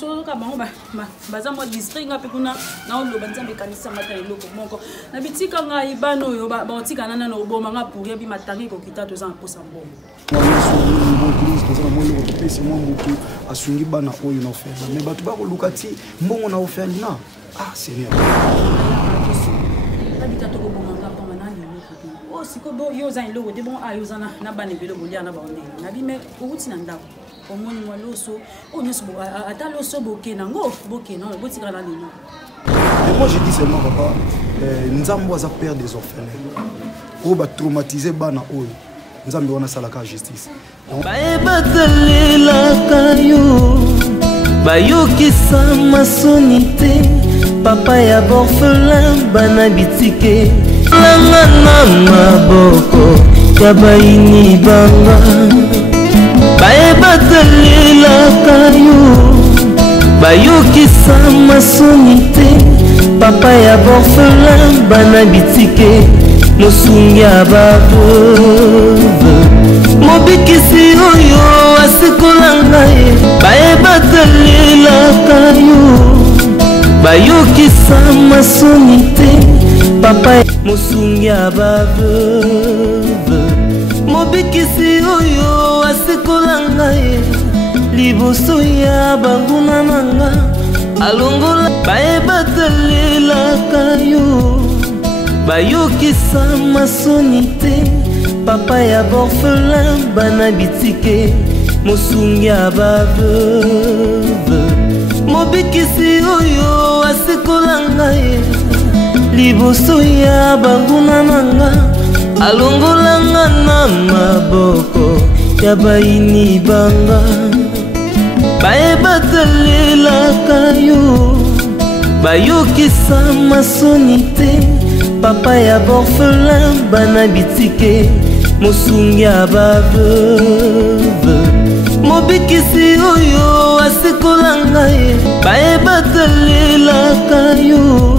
So kabango baza mo district ngapi kuna na oloba nzambe kanisa mata eloko moko na bitika nga ibano yo ba otika nana no boma nga pour yebi matangi ko kitato za mposa mbongo l'église toza na mwelo ko pesi mwa mutu asungi bana oyo na ofela mais batu ba ko lukati mbongo na ofela na seigneur na bitato ko boma nga pa manani o siko bo yo za iloko de bon ayo za na bana belo bolia na ba onde na bi me uti na ndako omoni mwaloso onyeso ataloso bokenango bokena botikala nini. Et moi je dis seulement papa nzambo aza père des orphelins o ba traumatiser bana oyo nzambe wana salaka justice baebatalela kayo bayokisa masonite papa ya borphelin bana bitike langa na maboko ya baini banga baebatalela kayo bayokisa masonite papa ya borphelin bana bitike mosungi ya baveuve mobikisi oyo asikola ngai baebatalela kayo bayokisa masonite papa mosungi ya baveuve mobikisi oyo asikola ngai liboso ya banguna nanga alongola baebatalela kayo bayokisa masonite papa ya borphelin bana bitike mosungi ya baveuve mobikisi oyo asikola ngai liboso ya banguna nanga alongolanga na maboko ya baini banga baebatalela kayo bayokisa masonite papa ya borphelin bana bitike mosungi ya baveuve mobikisi oyo asikola ngai baebatalela kayo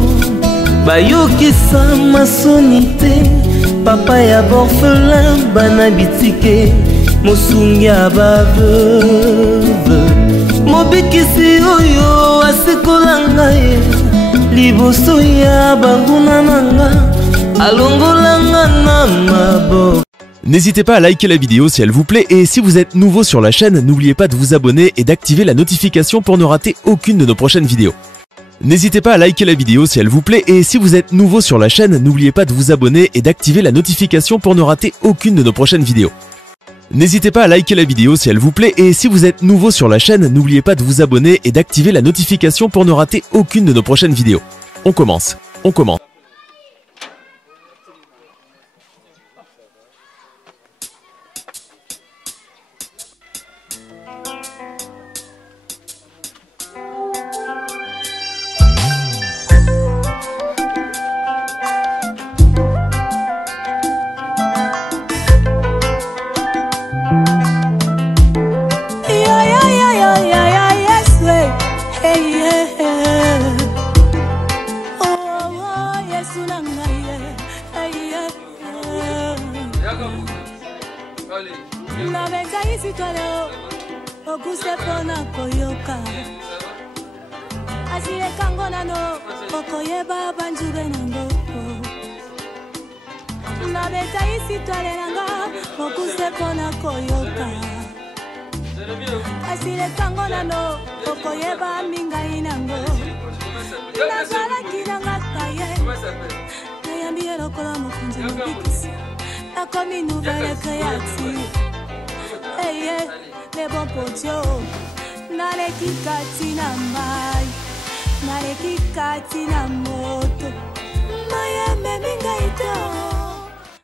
bayokisa masonite papa ya borphelin bana bitike mosungi ya baveuve mobikisi oyo asikola ngai liboso ya banguna nanga alongolanga na maboko. N'hésitez pas à liker la vidéo si elle vous plaît et si vous êtes nouveau sur la chaîne, n'oubliez pas de vous abonner et d'activer la notification pour ne rater aucune de nos prochaines vidéos. N'hésitez pas à liker la vidéo si elle vous plaît et si vous êtes nouveau sur la chaîne, n'oubliez pas de vous abonner et d'activer la notification pour ne rater aucune de nos prochaines vidéos. N'hésitez pas à liker la vidéo si elle vous plaît et si vous êtes nouveau sur la chaîne, n'oubliez pas de vous abonner et d'activer la notification pour ne rater aucune de nos prochaines vidéos. On commence.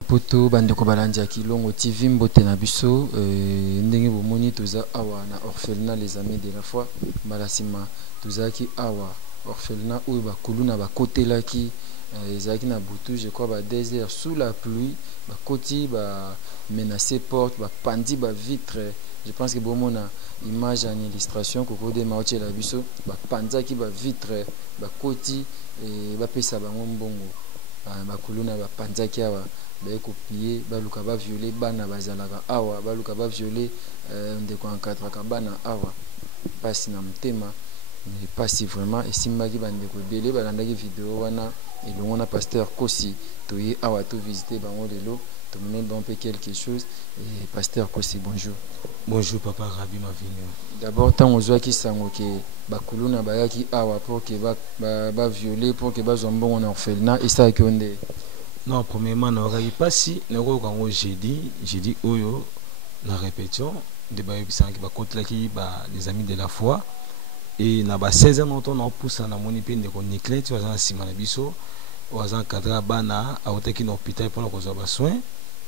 Poto bandeko balandi kilongo TV mbote na biso ndenge bomoni toza awa na orphelinat les amis de la foi balasima tozaki awa orphelinat oyo bakuluna bakotelaki ezalaki na butu je crois ba désert sous la pluie bakoti ba menacer porte bapandi ba vitre je pense que bomona image en illustration koko de maoche la biso bapanzaki ba vitre bakoti bapesa bango mbongo bakuluna bapanzaki awa baekopie baluka ba violer bana bazalaka awa baluka ba violer ndeko encadraka bana awa pasi na mtema mais pas si vraiment et simbaki bandeko belé balandaki vidéo wana et le on a pasteur Kosi toye awa to visiter bango lelo to mener bon peu quelque chose et pasteur Kosi bonjour. Bonjour papa Rabi Mavino. D'abord tant ozwa ki sango ke bakuluna bayaki awa pour que ba violer pour que ba zombo en orphelinat et ça konde. Non, premièrement n'aurait pas si n'aurait quand j'ai dit oyo la répétition de ba yebisanga ki ba contre ki ba les amis de la foi et na ba 16 ans on a poussé na moni pe de ko Niclet tu vas sima na biso oza cadre bana a oteki na hôpital pour ko ba soin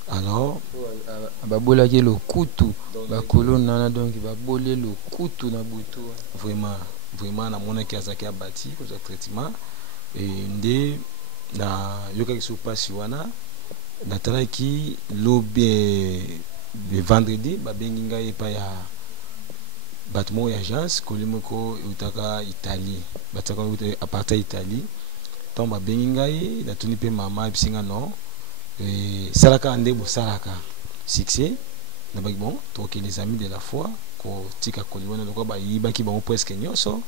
alors babolaki le kutu bakolona na donc babolé le kutu na butu vraiment na mona ki azaki abati ko traitement et ndé na yokaki sur passe wana na talaki lobé le vendredi babengi ngai pa ya batmo ya agence kolimoko utaka Italie bataka à partir Italie tant babengi ngai na tuni pe mama bisinga non et salaka ande bo salaka succès na ba bon donc les amis de la foi ko tika kolimona lokwa ba yibaki ba presque nyoso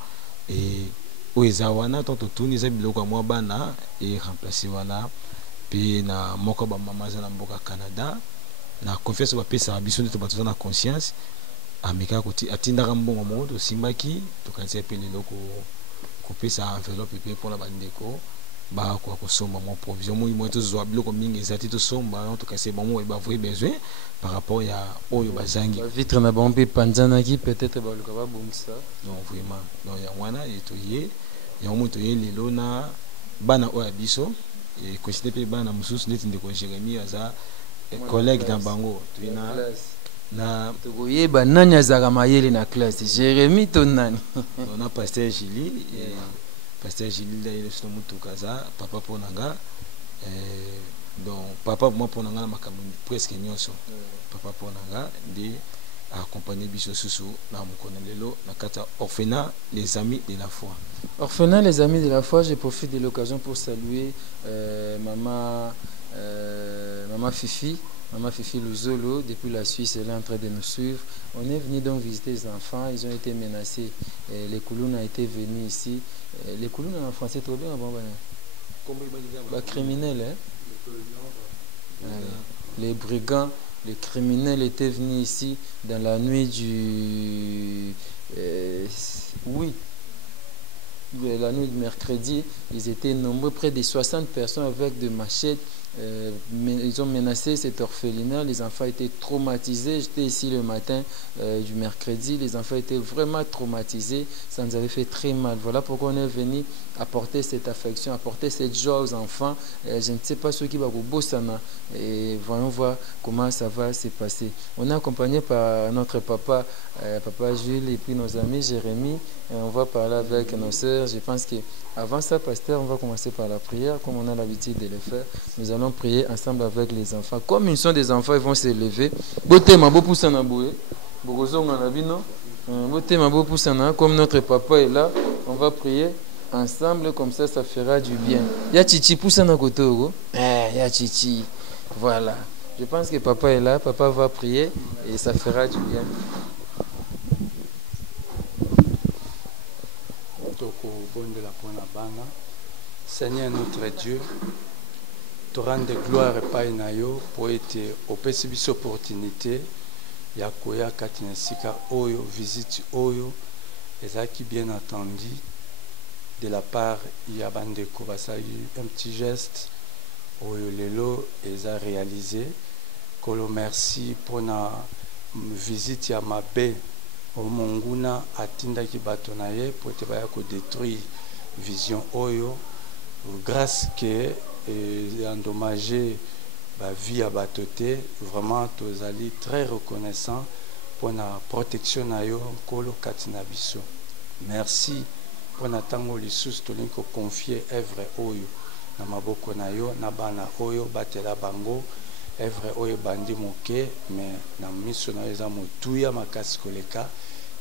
et oezawana tant tuni za biloko mwa bana et remplacer wana pe na moko ba mama za na mboka Canada na confiance ba pesa biso to batoza na conscience ameka koti atindaka mbongo mo to simbaki to kanse pe leloko ko pesa enveloppe pe pour la bandeko ba ko somba mon provision mo to zo biloko mingi ezati to somba to kanse bon mo ba vrai besoin par rapport ya oyo bazangi vitre na bombe panzana ki peut-être ba luka ba bongisa non vraiment non ya wana etoye ya mo to ye lelo na bana oya biso et considéré pe bana mususu neti ndeko Jérémie aza collègue dans bango tuina na tokoyeba nani azaka mayele na classe Jérémie to nani on a pasteur Gili et pasteur Gili là il est sur mutukaza papa ponanga donc papa moi ponanga na makambo presque nyonso papa ponanga de accompagner biso susu na mukonelelo na kata orphelinat les amis de la foi. Orphelinat les amis de la foi, je profite de l'occasion pour saluer maman Fifi Luzolo, depuis la Suisse, elle est en train de nous suivre. On est venu donc visiter les enfants, ils ont été menacés. Les Koulouna a été venu ici. Les Koulouna en français, trop bien, les criminels, hein? Les brigands, les criminels étaient venus ici dans la nuit du... la nuit de mercredi. Ils étaient nombreux, près de 60 personnes avec des machettes. Ils ont menacé cet orphelinat. Les enfants étaient traumatisés. J'étais ici le matin du mercredi. Les enfants étaient vraiment traumatisés. Ça nous avait fait très mal. Voilà pourquoi on est venu apporter cette affection, apporter cette joie aux enfants. Je ne sais pas ce qui va au Bossana. Et voyons voir comment ça va se passer. On est accompagné par notre papa, papa Jules, et puis nos amis Jérémie. Et on va parler avec nos sœurs. Je pense que avant ça, pasteur, on va commencer par la prière, comme on a l'habitude de le faire. Nous allons prier ensemble avec les enfants. Comme ils sont des enfants, ils vont se lever. Comme notre papa est là, on va prier ensemble, comme ça fera du bien. Ya Chichi Poussana Kotoro. Ya Chichi. Voilà. Je pense que papa est là, papa va prier et ça fera du bien. Seigneur notre Dieu, te rendre gloire et paix na yo pour être au possible opportunité ya koya katina sika oyo visite oyo ezaki bien entendu de la part ya bandeko basali un petit geste oyo lelo eza réalisé kolo merci pour na visite ya mabe o monguna atindaki bato na ye pour te baya ko détruire vision oyo grâce que endommagé la vie à batoté vraiment tous allés très reconnaissant pour la protection na yo kolo katina biso. Merci pour na tango lisusu tolinko confier œuvre oyo na maboko na yo na bana oyo batela bango œuvre oyo bandi moke mais na miso na eza motuya makasi koleka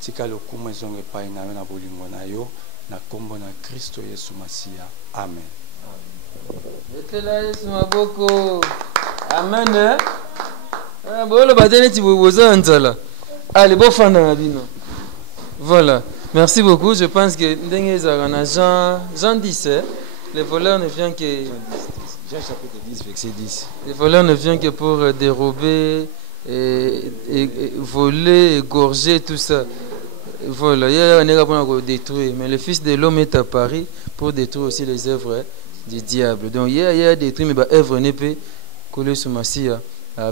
tika lokumu ezonge pai na yo na bolingo na yo na kombo na Kristo Yesu Masia. Amen. Amen. Voilà. Merci beaucoup. Je pense que Jean 10, hein? Les voleurs ne viennent que... Jean chapitre 10, verset 10. Les voleurs ne viennent que pour dérober, et voler, égorger, tout ça. Voilà, il y a un égard pour détruire. Mais le Fils de l'homme est à Paris pour détruire aussi les œuvres du diable. Donc il y a détruit, mais l'œuvre n'est pas collée sur ma scie.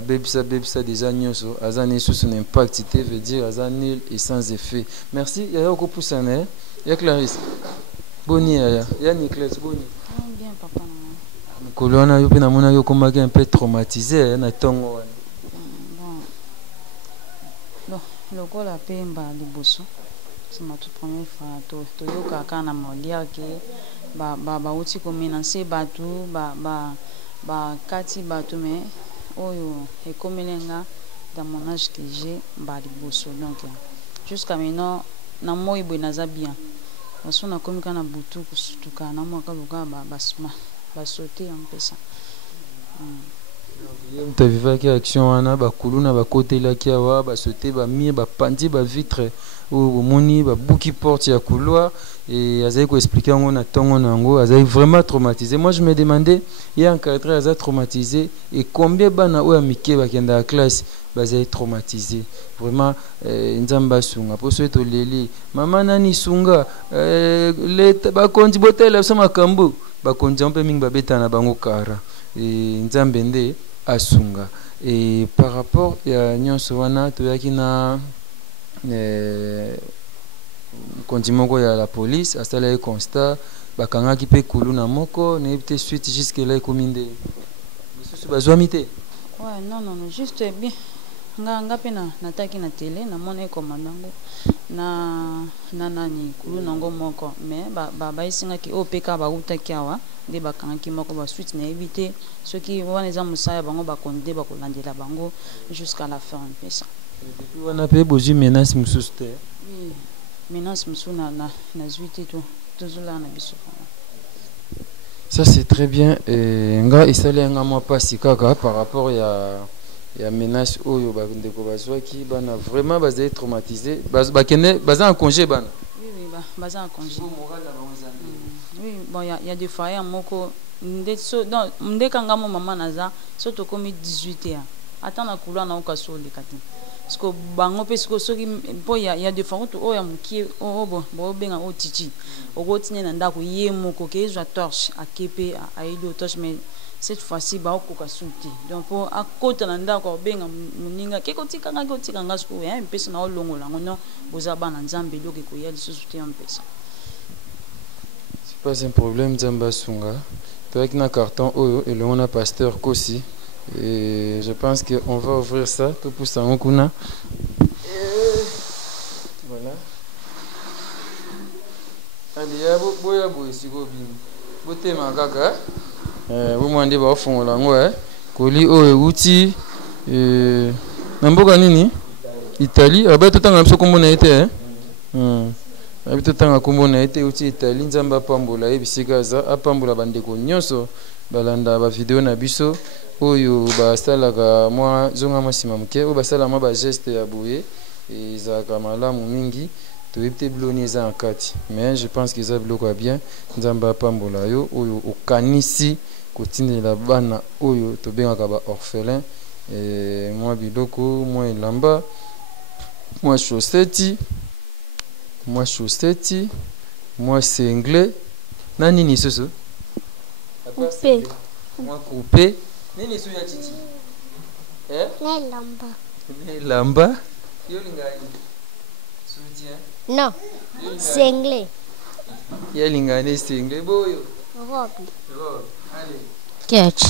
Bebsa des agneaux, azani sous son impact, veut dire azani et sans effet. Merci. Il y a beaucoup plus il y a Clarisse. Boni, il y a Nicolas. Boni. Bien, papa. Colonna, yo pena mona yo komaki un peu traumatisé na tongo. Bon, le gars la paix mba liboso. C'est ma toute première fois to yo kaka na molia ke ba uti ko menacer batu ba kati batu mais oyo et comme lenga dans mon âge que j'ai mba liboso donc jusqu'à maintenant na moi bonaza bien. Parce qu'on a comme kana butu kusutuka na moi ka luka ba sauter un peu ça. Tu as vu que action ana ba kuluna ba côté là qui a ba sauter ba mi ba pandi ba vitre ou moni ba bouki porte ya couloir et azai ko expliquer on a tongo nango azai vraiment traumatisé. Moi je me demandais il y a encadré azai traumatisé et combien bana o amike ba kenda la classe bazai traumatisé. Vraiment nzamba sunga pour ce to leli mama nani sunga le ba konti botela sama kambu ba konti on peut mingi ba betana bango kara et nzambe nde asunga. Et par rapport à nyonso wana toyaki na kontimoko ya la police asala constat bakangaki pe kulu na moko na ebite suite jusque là ekominde misusu bazwami te. Ouais, non, juste bien. Nga pe nataki na télé na mona komandango na nani kulu nango moko mais ba isinga ki opeka ba utaki awa de bakangaki moko ba suite na éviter ceux qui wana eza musaya bango ba konde ba kolandela bango jusqu'à la fin de ça. Depuis wana pe boji menace mususu te. Oui, menace musu na zuite to tozula na biso. Ça c'est très bien et nga isali nga moi pas sikaka par rapport ya menace oyo ba ndeko bazwaki bana vraiment bazali traumatisé bakene baza en congé bana. Oui baza en congé. Oui, bon il y a des fois moko ndekanga mo mama naza so to komi 18 ans atana kula na okaso le kati parce que bango pe soki po il y a des fois to oya mukie bo benga o titi ogotine na ndako ye moko ke ezwa torche akepe aido torche mais cette fois-ci ba okoka souti donc pour akota na ndako benga muninga ke kotikanga sko ya mpesa na olongola ngono boza bana nzambe loke ko ya lisusu te mpesa. Pas un problème Nzamba Sunga. Avec un carton oyo et le on a pasteur Kosi et je pense que on va ouvrir ça tout pour ça kuna. Voilà. Allez ya boya siko bini. Bote makaka. Vous mwande ba fongola ngo koli oyo uti na mboka nini? Italie. Aba totanga biso kombo na ete abitotanga kombo na ete uti Italie nzamba pambola ebisika za apambola bandeko nyonso balanda ba video na biso oyo basalaka mwa zonga masima muke oyo basala mwa ba geste ya boye ezalaka malamu mingi toyebite biloni eza en kati mais je pense que eza biloko ya bien nzamba pambola yo oyo okanisi kotindela bana oyo tobengaka ba orphelin mwa biloko mwa elamba mwa chaussette moi cinglé nani ni soso coupé moi coupé nini so ya titi lamba yo lingai soutien non cinglé ya lingane cinglé boyo robe allez catch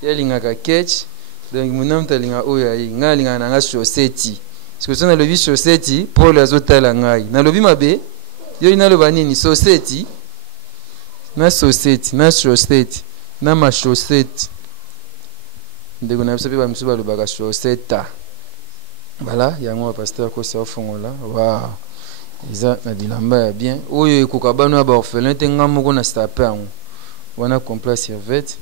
ya lingaka catch donc munam talinga oya yi ngalinga na nga chaussette. Parce que si on a le chaussette, Paul a zoté la ngaï. Na lobi mabe, yo ina lo banini chaussette, na chaussette, na chaussette, na ma chaussette. Ndeko na biso pe ba misu ba lo baka chaussette. Voilà, yango pasteur ko se ofongola. Waouh. Iza na dilamba ya bien. Oyo ekoka bana ba orphelin te ngamoko na stape yango. Wana complet servette.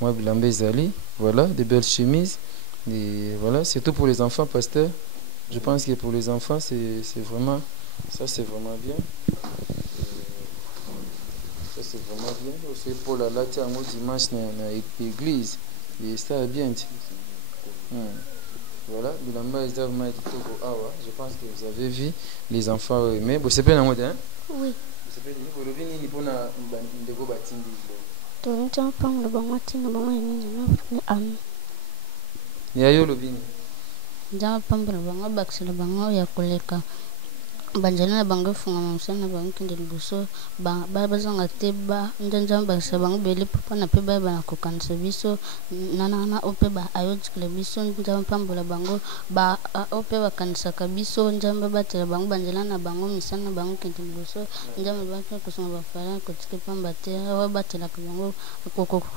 Moi bilamba ezali. Voilà, des belles chemises. Et voilà, c'est tout pour les enfants, pasteur. Je pense que pour les enfants, c'est vraiment Ça, c'est vraiment bien. Ça, c'est vraiment bien. Aussi, pour la latte, un dimanche dans l'église. Et ça est bien. Voilà, je pense que vous avez vu les enfants aimer. Vous savez, hein? Oui. Vous savez, vous avez vu pour le bâtiment. Donc, tu prends le bon matin, le bon matin, il y a eu le bini. Jama pamba le bango bakse le bango ya koleka. Banjana na bango funga mamsana bango kinde libuso ba bazanga teba njanja bakse bango bele papa na peba ba kokanisa biso nana ope ba ayotsikle biso njama pamba le bango ba ope ba kanisa kabiso njamba batela bango banjana na bango misana bango kinde libuso njama ba kusoma ba fara kotike pamba te wa batela bango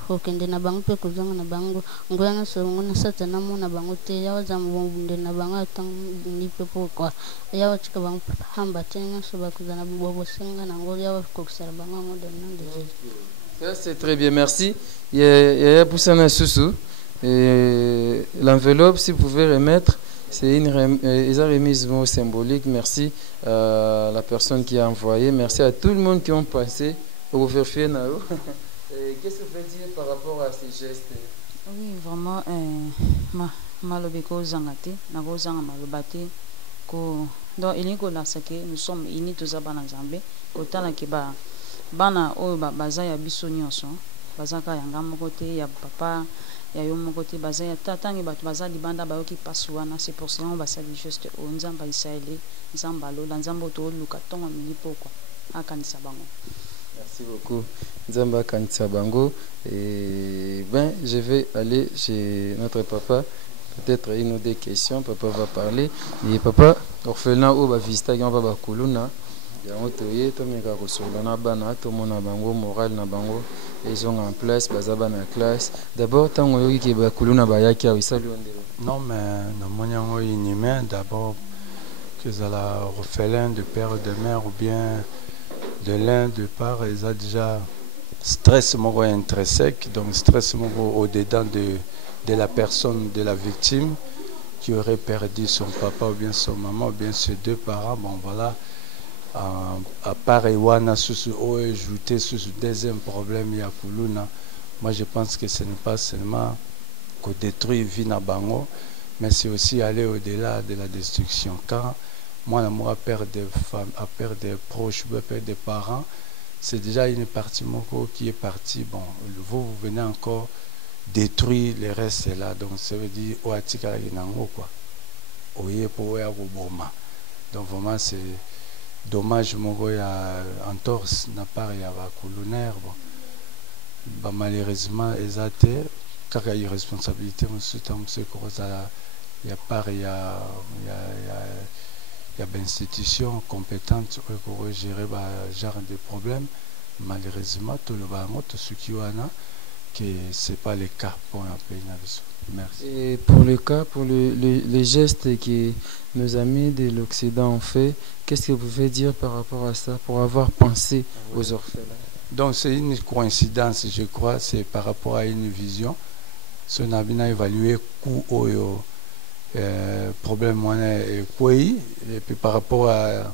kokende na bango pe kuzanga na bango ngoyanga so ngona satana mo na bango te ya zamu na bango tang ni pe pourquoi ya chika bango hamba tenga so bakuzana bobo senga na ngoli ya kokisala bango ngo de nom de Jésus. Ça c'est très bien, merci. Il y a Poussana Soussou. L'enveloppe, si vous pouvez remettre, c'est une remise symbolique. Merci à la personne qui a envoyé. Merci à tout le monde qui ont passé au vérifier Nao. Qu'est-ce que vous pouvez dire par rapport à ces gestes? Oui, vraiment, malobeko zangate, nago zanga malobate, ko donc il est là que nous sommes unis tous à Banazambe, autant que bana o baza ya biso nyonso, bazaka yanga mokote ya papa, ya yo mokote baza ya tata ngi bato baza libanda ba yoki pasuana, c'est pour cela on va saluer juste au nzamba isaele, nzambalo, nzambo to luka tongo mini poko, akanisa bango. Merci beaucoup. Nzamba Kanisa Bango. Et ben, je vais aller chez notre papa. Peut-être une ou deux questions. Papa va parler. Et papa, orphelin ou va visiter on va kuluna. Ya otoye to meka ko solo na bana to mona bango moral na bango. Ils ont en place bazaba na classe. D'abord tango yoki ke ba kuluna ba yaki a isalu ndelo. Non mais na monyango inime d'abord que ça la orphelin de père ou de mère ou bien de l'un de part, ils ont déjà stress intrinsèque, donc stress au-dedans de la personne, de la victime qui aurait perdu son papa ou bien son maman ou bien ses deux parents. Bon voilà, à part Iwana, ajouter sur ce deuxième problème, il y a Kuluna. Moi je pense que ce n'est pas seulement qu'on détruit Vina Bango, mais c'est aussi aller au-delà de la destruction. Quand moi, père des femmes, à père des proches, père des parents, c'est déjà une partie qui est partie. Bon, vous venez encore détruire les restes là. Donc, ça veut dire, quoi. Donc, vraiment, c'est dommage, il y a entorse, n'a pas il y a colonaire. Bon, malheureusement, ils ont été, car il y a une responsabilité, il y a pas, il y a des institutions compétentes pour gérer ce genre de problème. Malheureusement, tout le monde, tout ce qui est là, que ce n'est pas le cas pour un pays. Merci. Et pour le cas, pour les gestes que nos amis de l'Occident ont fait, qu'est-ce que vous pouvez dire par rapport à ça, pour avoir pensé aux orphelins? Donc c'est une coïncidence, je crois, c'est par rapport à une vision. Si on a bien évalué coût au problème et puis par rapport à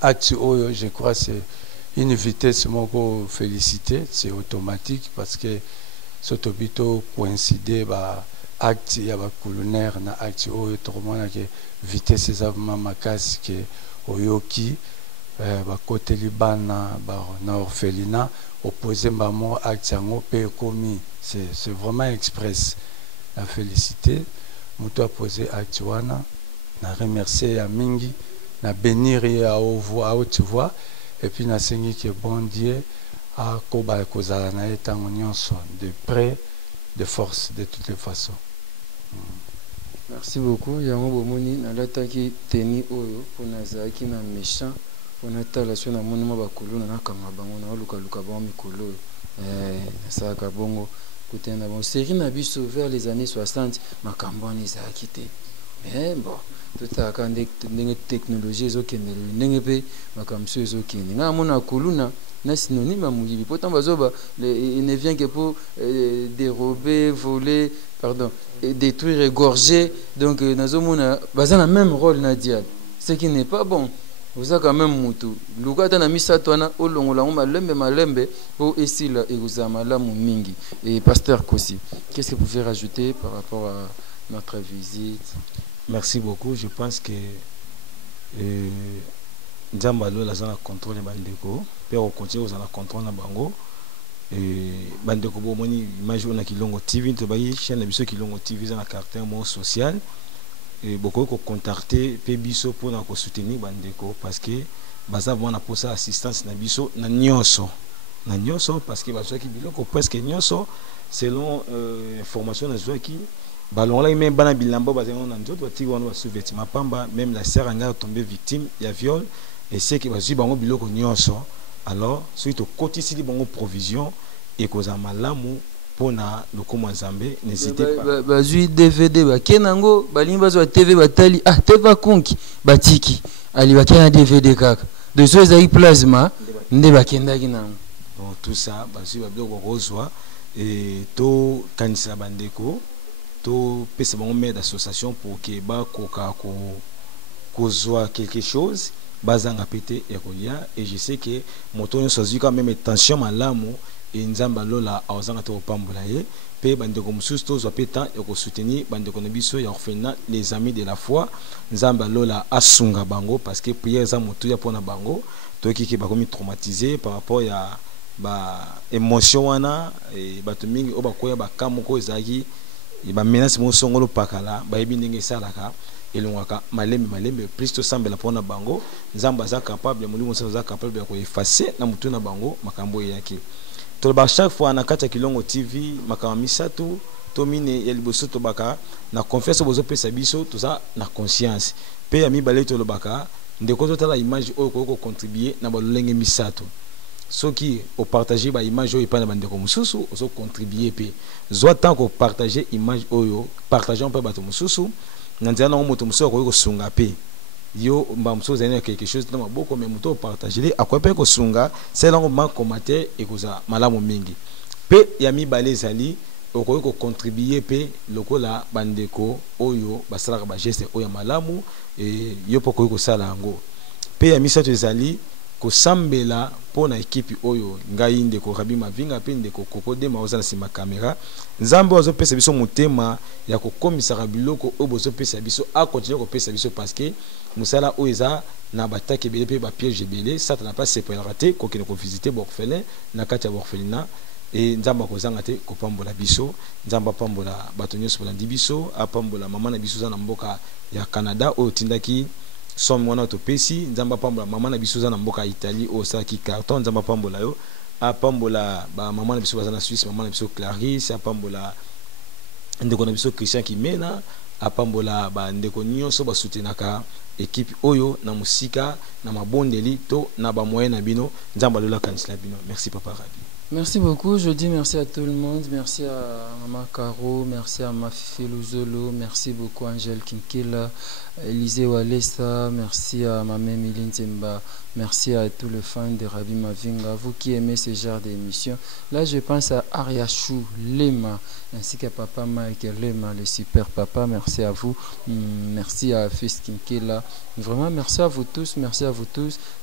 acte, je crois que c'est une vitesse félicité, c'est automatique parce que ce tobito coïncide acte ya ba colonaire na acte autrement que vitesse ça mamakasi que oyoki ba côté libana na orphelinat opposé mamo acte yango pe commis, c'est vraiment express. La félicité mutu a posé acte wana na remercier ya mingi na bénir ya haute voix et puis na sengi que bon Dieu a koba kozala na etango nyonso de près de force de toutes les façons. Merci beaucoup. Yango bomoni na lataki teni oyo pona zaki na méchant pona tala so na monima bakulu na kanga bango na luka luka ba mikolo ça ka bongo kutenda bon série na biso vers les années 60 makamboni zaki te mais bon tout à quand des technologies ezokende ndenge pe makamso ezokende nga mona kuluna na synonyme à muyibi pourtant bazoba il ne vient que pour dérober, voler, pardon, détruire, égorger. Donc nazomona baza na même rôle na diable, ce qui n'est pas bon. vous avez quand même mutu lukata na misato wana olongola malembe au esila ekuzama la mingi. Et pasteur Kossi, qu'est-ce que vous pouvez rajouter par rapport à notre visite? Merci beaucoup. Je pense que Nzambalo la zona contrôle bandeko pe au continuer aux la contrôle na bango bandeko bo moni image on a Kilongo TV to bayi chaîne na biso Kilongo TV za na caractère mo social et beaucoup ko contacter pe biso pour na ko soutenir bandeko parce que baza bona posa assistance na biso na nyonso parce que baso ki biloko presque nyonso selon information na zo ki balon là même bana bilamba baza na nzoto bati wana sous-vêtement pamba même la sœur anga tombé victime ya viol et c'est que bazu bango biloko nyonso alors surtout kotisi li bango provision et koza malamu pona lokomo nzambe n'hésitez pas bazu DVD ba kenango balimba zo TV batali TV konki batiki ali bakena DVD kaka de zo ezai plasma nde bakendaki nango donc tout ça bazu ba biloko rozwa et to kanisa bandeko to pesa bango maire d'association pour que ba koka ko kozwa quelque chose bazanga pété ekolia et je sais que moto nyonso azwi quand même tension malamu et nzamba lola awazanga to pambola ye pe bandeko mususu tozwa pe temps eko soutenir bandeko na biso ya orphelinat les amis de la foi nzamba lola asunga bango parce que prière za moto ya pona bango to kiki bakomi traumatisé par rapport ya ba émotion wana et bato mingi o bakoya bakamoko ezaki ba menace mo songolo pakala ba yebi ndenge salaka elongaka malembe plus to sambela pona bango nzamba za capable mulimo za capable ya ko effacer na mutu na bango makambo yaki to ba chaque fois na kata Kilongo TV makambo misatu to mine ya liboso to baka na confiance bozo pesa biso to za na conscience pe ya mibale to lobaka ndeko to tala image oyo ko contribuer na balolenge misatu soki au partager ba image oyo pa na bandeko mususu ozo contribuer pe zo tant ko partager image oyo partageons pe bato mususu nanzana ngo moto mususu ko sunga pe yo mba mususu zene quelque chose na maboko mais moto partager akwa pe ko sunga c'est là ngo ma commenter et koza malamu mingi pe ya mibale zali okoki ko contribuer pe lokola bandeko oyo basala ba geste oyo malamu et yo poko ko sala ngo pe ya misato ezali ko sambela pona ekipi oyo ngai ndeko Rabi Mavinga pe ndeko kokode maoza na sima kamera nzambe ozo pesa biso mutema ya ko komisara biloko oyo bozo pesa biso a continuer ko pesa biso parce que musala oyo eza na batake belé pe ba piège belé ça n'a pas séparé raté ko kene ko visiter orphelin na kati ya orphelinat et nzamba ko zanga te ko pambola biso nzamba pambola bato nyonso bolandi biso apambola mama na biso za na mboka ya Canada oyo tindaki somme wana to pesi nzamba pambola mama na biso za na mboka Italie o saki carton nzamba pambola yo apambola ba mama na biso za na Suisse mama na biso Clarisse apambola ndeko na biso Christian Kimena apambola ba ndeko nyonso ba soutenaka équipe oyo na musika na mabondeli to na ba moyen na bino nzamba lola kanisla bino. Merci papa Rabi. Merci beaucoup, je dis merci à tout le monde, merci à Maman Caro, merci à Mafifi Luzolo, merci beaucoup à Angèle Kinkela, Élisée Walesa, merci à Mamé Miline Zemba, merci à tous les fans de Rabi Mavinga, vous qui aimez ce genre d'émission. Là, je pense à Ariachou Lema, ainsi qu'à Papa Mike Lema, le super papa, merci à vous, merci à Fils Kinkela, vraiment merci à vous tous,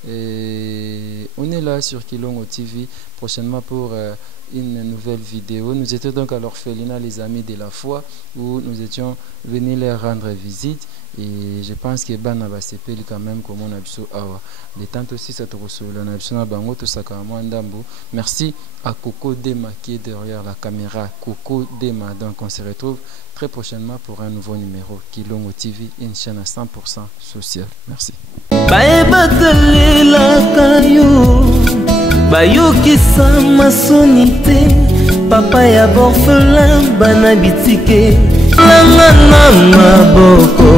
et on est là sur Kilongo TV, prochainement pour une nouvelle vidéo. Nous étions donc à l'orphelinat les amis de la foi où nous étions venus leur rendre visite et je pense que bana va s'épeli quand même comme on a vu awa les temps aussi ça te reçoit on a vu bango tout ça comme ndambo. Merci à Coco Dema qui est derrière la caméra, Coco Dema. Donc on se retrouve très prochainement pour un nouveau numéro Kilongo TV, une chaîne à 100% sociale. Merci. Bayokisa masoni te papa ya borphelin bana bitike langa na maboko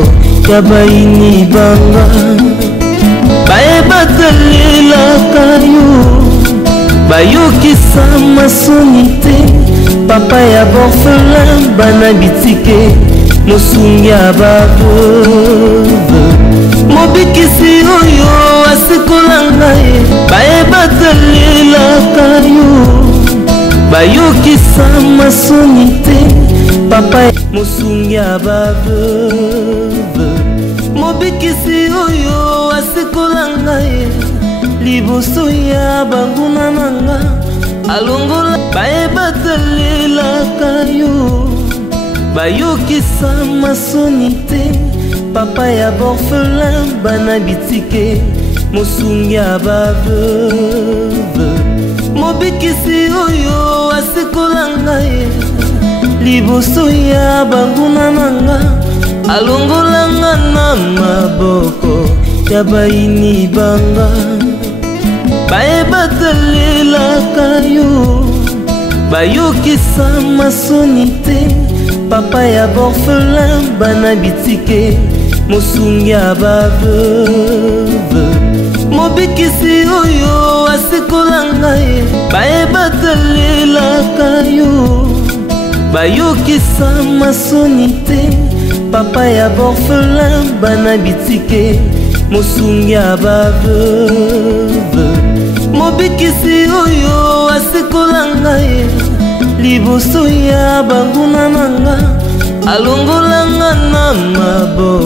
ya baini banga bayebatelelaka yo bayokisa masoni te papa ya borphelin bana bitike mosungi ya baveuve mobikisi oyo asikola ye bayebatelelaka yo bayokisa masoni te papa mosungi ya baveuve mobikisi oyo asikola liboso ya banguna nanga alongola bayebatalelaka yo bayokisa masoni te papa ya borphelin bana bitike mosungi ya baveuve mobikisi oyo asikola ngai liboso ya banguna nanga alongolanga na maboko ya baini banga bayebatalelaka yo bayokisa masoni te papa ya borphelin bana bitike mosungi ya baveuve mobikisi oyo asikola ngai bayebatalelaka yo bayokisa masoni te papa ya borphelin bana bitike mosungi ya baveuve mobikisi oyo asikola ngai liboso ya banguna nanga alongolanga na maboko